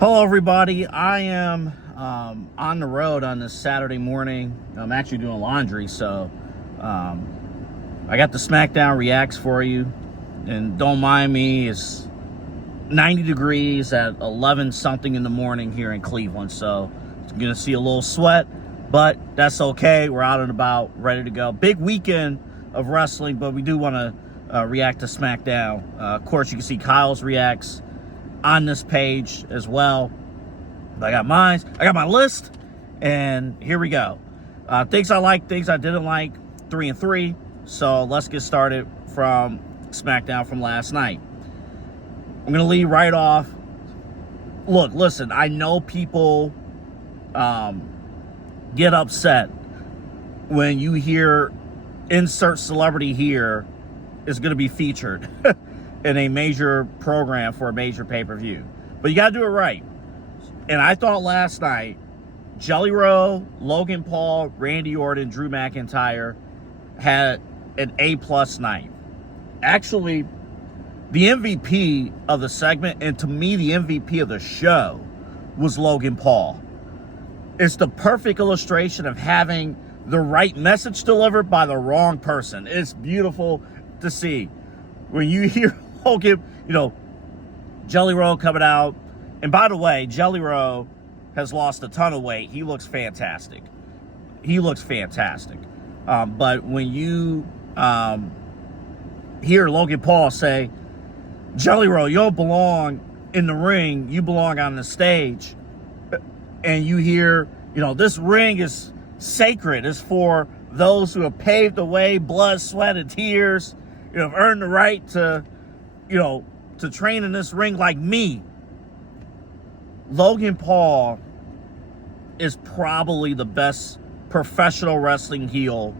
Hello, everybody. I am on the road on this Saturday morning. I'm actually doing laundry, so I got the Smackdown reacts for you. And don't mind me, it's 90 degrees at 11 something in the morning here in Cleveland, so you're going to see a little sweat, but that's okay. We're out and about, ready to go. Big weekend of wrestling, but we do want to react to Smackdown. Of course, you can see Kyle's reacts on this page as well. I got mine. I got my list, and here we go. Things I like, things I didn't like, 3 and 3. So let's get started from Smackdown from last night. I'm gonna lead right off. Look, listen, I know people get upset when you hear insert celebrity here is gonna be featured in a major program for a major pay-per-view. But you got to do it right. And I thought last night, Jelly Roll, Logan Paul, Randy Orton, Drew McIntyre had an A+ night. Actually, the MVP of the segment, and to me, the MVP of the show, was Logan Paul. It's the perfect illustration of having the right message delivered by the wrong person. It's beautiful to see. When you hear Logan, Jelly Roll coming out. And by the way, Jelly Roll has lost a ton of weight. He looks fantastic. But when you hear Logan Paul say, Jelly Roll, you don't belong in the ring. You belong on the stage. And you hear, this ring is sacred. It's for those who have paved the way, blood, sweat, and tears. Have earned the right to train in this ring like me. Logan Paul is probably the best professional wrestling heel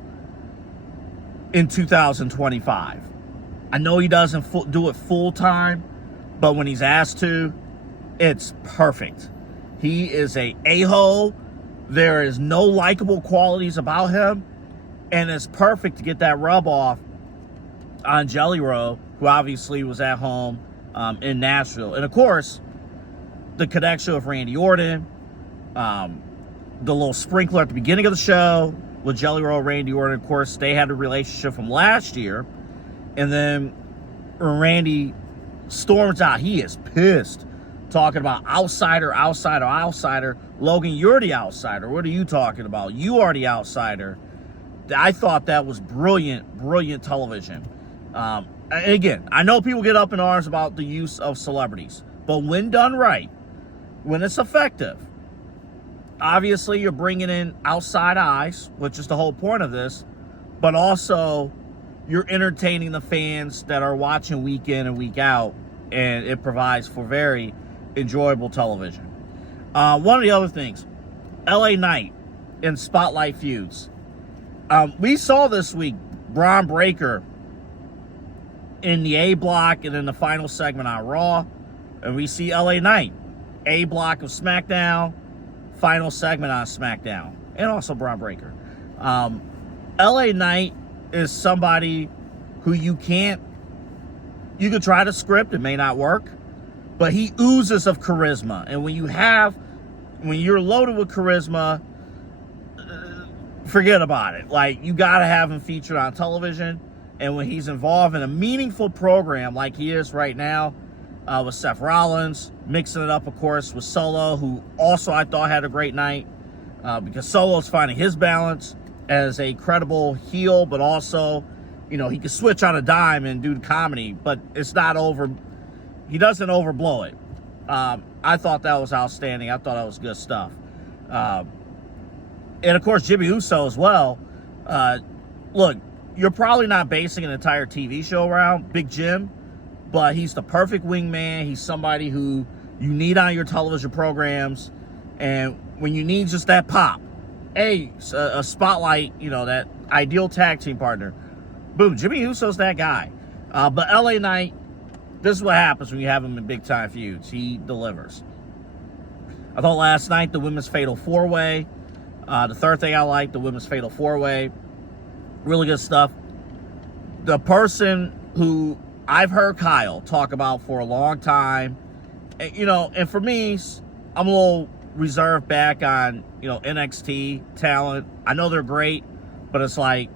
in 2025. I know he doesn't do it full time, but when he's asked to, it's perfect. He is a a-hole. There is no likable qualities about him, and it's perfect to get that rub off on Jelly Roll, who obviously was at home in Nashville. And of course, the connection with Randy Orton, the little sprinkler at the beginning of the show with Jelly Roll, Randy Orton. Of course, they had a relationship from last year. And then when Randy storms out, he is pissed, talking about outsider. Logan, you're the outsider. What are you talking about? You are the outsider. I thought that was brilliant television. Again, I know people get up in arms about the use of celebrities, but when done right, when it's effective, obviously you're bringing in outside eyes, which is the whole point of this, but also you're entertaining the fans that are watching week in and week out, and it provides for very enjoyable television. One of the other things, LA Knight in Spotlight Feuds. We saw this week Braun Breaker in the A block and in the final segment on Raw. And we see LA Knight, A block of SmackDown, final segment on SmackDown, and also Braun Breaker. LA Knight is somebody who you could try to script, it may not work, but he oozes of charisma. And when you're loaded with charisma, forget about it. Like, you got to have him featured on television. And when he's involved in a meaningful program like he is right now, with Seth Rollins, mixing it up, of course, with Solo, who also I thought had a great night, because Solo's finding his balance as a credible heel, but also, he can switch on a dime and do comedy, but it's not over. He doesn't overblow it. I thought that was outstanding. I thought that was good stuff. And of course, Jimmy Uso as well. Look, you're probably not basing an entire TV show around Big Jim, but he's the perfect wingman. He's somebody who you need on your television programs. And when you need just that pop, a spotlight, that ideal tag team partner, boom, Jimmy Uso's that guy. But LA Knight, this is what happens when you have him in big time feuds. He delivers. I thought last night the women's fatal 4-way, the third thing I liked, the women's fatal 4-way, really good stuff. The person who I've heard Kyle talk about for a long time, and for me, I'm a little reserved back on, NXT talent. I know they're great, but it's like,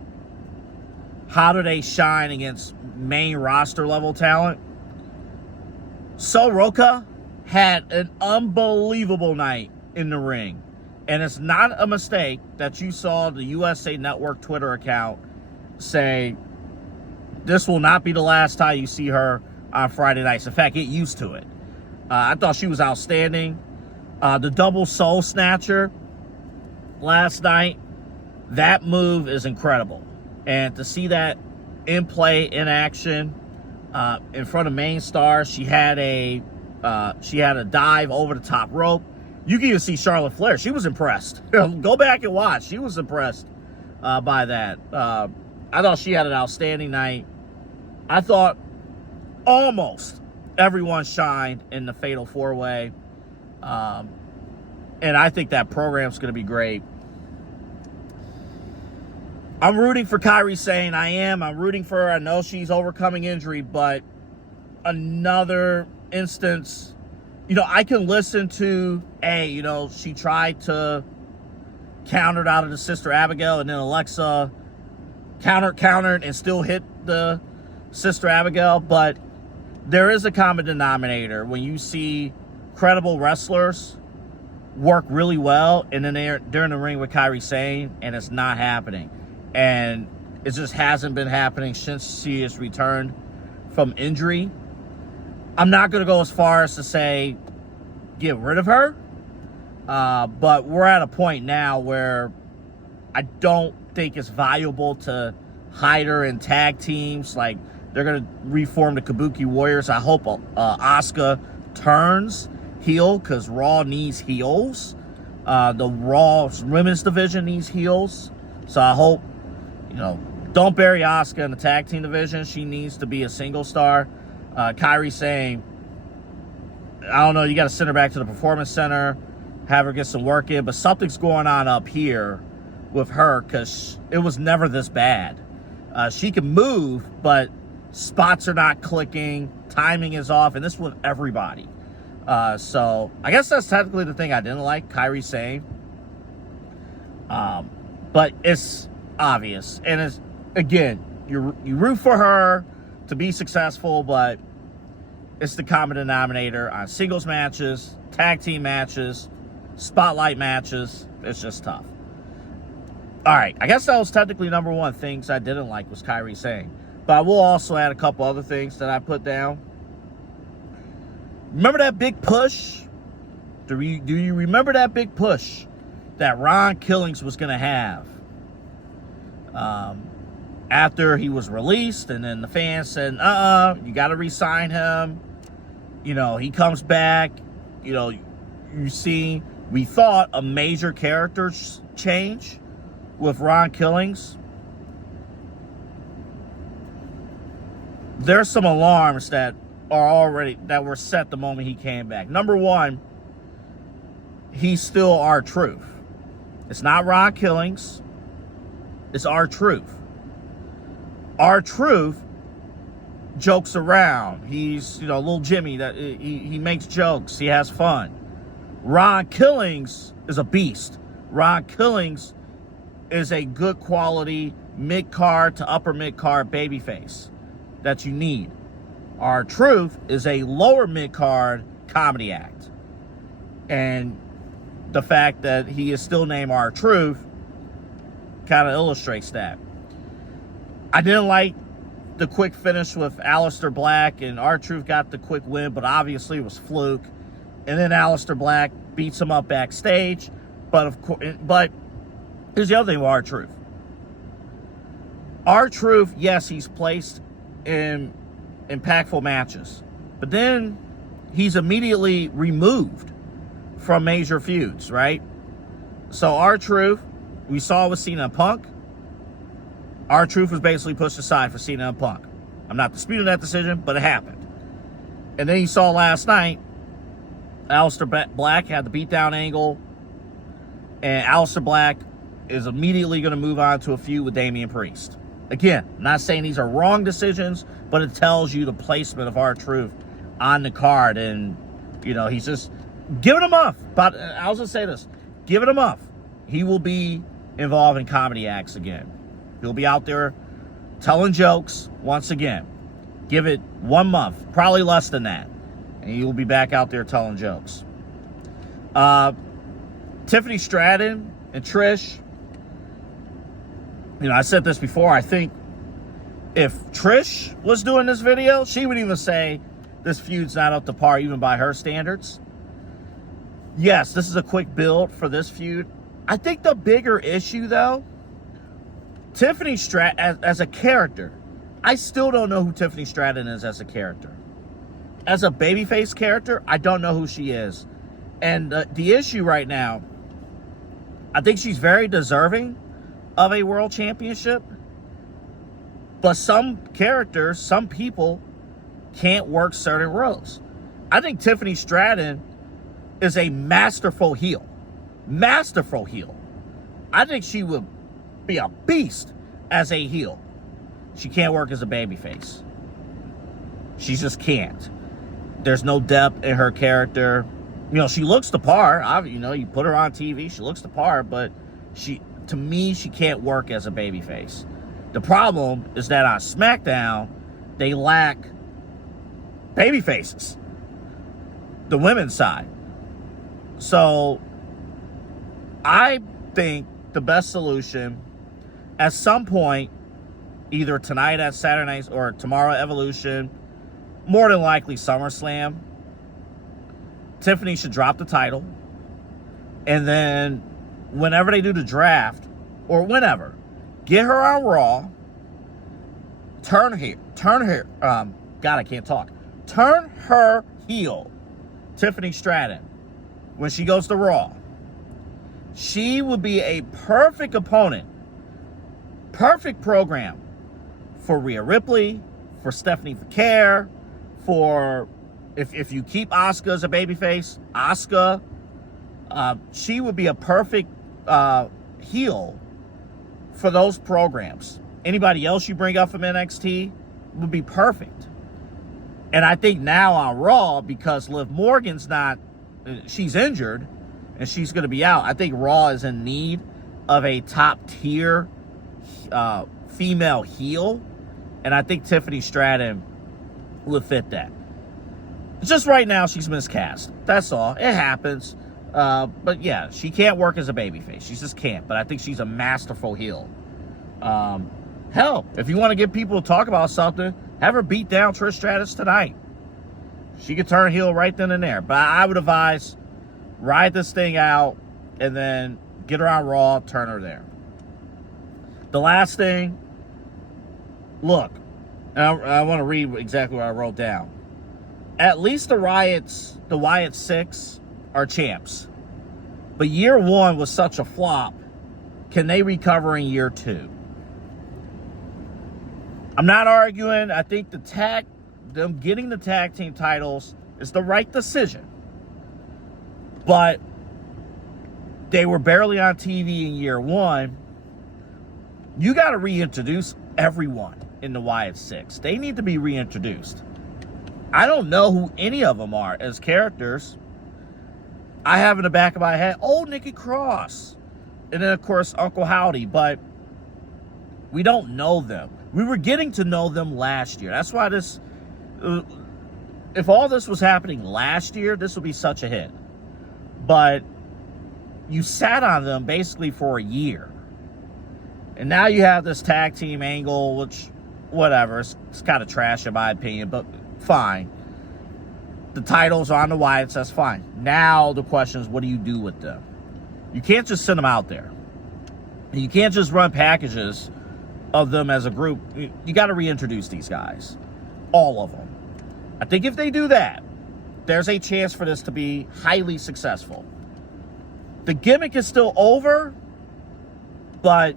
how do they shine against main roster level talent? So Ruca had an unbelievable night in the ring. And it's not a mistake that you saw the USA Network Twitter account say, this will not be the last time you see her on Friday nights. In fact, get used to it. I thought she was outstanding. The double soul snatcher last night, that move is incredible. And to see that in play, in action, in front of main stars, she had a dive over the top rope. You can even see Charlotte Flair. She was impressed. Go back and watch. She was impressed by that. I thought she had an outstanding night. I thought almost everyone shined in the Fatal 4-Way. And I think that program's going to be great. I'm rooting for Kari Sane. I am. I'm rooting for her. I know she's overcoming injury, but another instance, I can listen to, she tried to counter it out of the Sister Abigail, and then Alexa countered and still hit the Sister Abigail, but there is a common denominator when you see credible wrestlers work really well, and then they're in the ring with Kari Sane, and it's not happening. And it just hasn't been happening since she has returned from injury. I'm not going to go as far as to say get rid of her, but we're at a point now where I don't think it's valuable to hide her in tag teams. Like, they're going to reform the Kabuki Warriors. I hope Asuka turns heel, because Raw needs heels. The Raw women's division needs heels. So I hope, don't bury Asuka in the tag team division. She needs to be a single star. Kari Sane, I don't know, you got to send her back to the Performance Center, have her get some work in, but something's going on up here with her, because it was never this bad. She can move, but spots are not clicking, timing is off, and this with everybody. So I guess that's technically the thing I didn't like, Kari Sane. But it's obvious, and it's, again, you root for her to be successful, but it's the common denominator on singles matches, tag team matches, spotlight matches. It's just tough. All right, I guess that was technically number one things I didn't like was Kari Sane. But I will also add a couple other things that I put down. Remember that big push? Do you remember that big push that Ron Killings was going to have? After he was released, and then the fans said, you got to re-sign him. He comes back. You see, we thought a major character change with Ron Killings. There's some alarms that were set the moment he came back. Number one, he's still R-Truth. It's not Ron Killings. It's R-Truth. R-Truth jokes around. He's, little Jimmy, that he makes jokes. He has fun. Ron Killings is a beast. Ron Killings is a good quality mid-card to upper mid-card babyface that you need. R-Truth is a lower mid-card comedy act. And the fact that he is still named R-Truth kind of illustrates that. I didn't like the quick finish with Aleister Black, and R-Truth got the quick win, but obviously it was fluke. And then Aleister Black beats him up backstage. But here's the other thing with R-Truth. R-Truth, yes, he's placed in impactful matches, but then he's immediately removed from major feuds, right? So R-Truth, we saw with Cena and Punk. R-Truth was basically pushed aside for Cena and Punk. I'm not disputing that decision, but it happened. And then you saw last night, Aleister Black had the beatdown angle, and Aleister Black is immediately going to move on to a feud with Damian Priest. Again, I'm not saying these are wrong decisions, but it tells you the placement of R-Truth on the card. And, he's just, Give it a month. But I was going to say this. Give it a month. He will be involved in comedy acts again. He'll be out there telling jokes once again. Give it 1 month. Probably less than that. And he will be back out there telling jokes. Tiffany Stanton and Trish. I said this before. I think if Trish was doing this video, she would even say this feud's not up to par even by her standards. Yes, this is a quick build for this feud. I think the bigger issue, though, Tiffany Stanton as a character, I still don't know who Tiffany Stanton is as a character. As a babyface character, I don't know who she is. And the issue right now, I think she's very deserving of a world championship. But some characters, some people can't work certain roles. I think Tiffany Stanton is a masterful heel. Masterful heel. I think she would be a beast as a heel. She can't work as a babyface. She just can't. There's no depth in her character. She looks the part. You put her on TV, she looks the part, but to me, she can't work as a babyface. The problem is that on Smackdown, they lack babyfaces. The women's side. So, I think the best solution, at some point, either tonight at Saturday Night or tomorrow at Evolution, more than likely SummerSlam, Tiffany should drop the title. And then whenever they do the draft, or whenever, get her on Raw, turn her heel, Tiffany Stanton, when she goes to Raw. She would be a perfect opponent, perfect program for Rhea Ripley, for Stephanie McIntyre, for if you keep Asuka as a babyface, Asuka, she would be a perfect heel for those programs. Anybody else you bring up from NXT would be perfect. And I think now on Raw, because Liv Morgan's she's injured and she's going to be out, I think Raw is in need of a top tier female heel. And I think Tiffany Stanton would fit that. Just right now, she's miscast. That's all. It happens. But yeah, she can't work as a babyface. She just can't. But I think she's a masterful heel. Hell, if you want to get people to talk about something, have her beat down Trish Stratus tonight. She could turn heel right then and there. But I would advise, ride this thing out, and then get her on Raw, turn her there. The last thing, look, I want to read exactly what I wrote down. At least the Wyatt Sicks are champs. But year one was such a flop. Can they recover in year two? I'm not arguing. I think them getting the tag team titles is the right decision. But they were barely on TV in year one. You got to reintroduce everyone in the Wyatt Sicks. They need to be reintroduced. I don't know who any of them are as characters. I have in the back of my head, Nikki Cross. And then, of course, Uncle Howdy. But we don't know them. We were getting to know them last year. That's why if all this was happening last year, this would be such a hit. But you sat on them basically for a year. And now you have this tag team angle, which, whatever, it's kind of trash in my opinion, but fine. The titles are on the Wyatts, that's fine. Now the question is, what do you do with them? You can't just send them out there. You can't just run packages of them as a group. You got to reintroduce these guys. All of them. I think if they do that, there's a chance for this to be highly successful. The gimmick is still over, but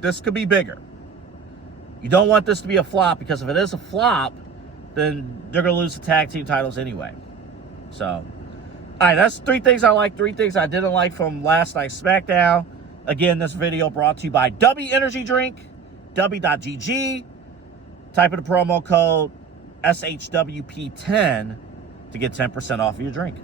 this could be bigger. You don't want this to be a flop, because if it is a flop, then they're going to lose the tag team titles anyway. So, all right, that's 3 things I like, 3 things I didn't like from last night's SmackDown. Again, this video brought to you by W Energy Drink, W.GG. Type in the promo code SHWP10 to get 10% off of your drink.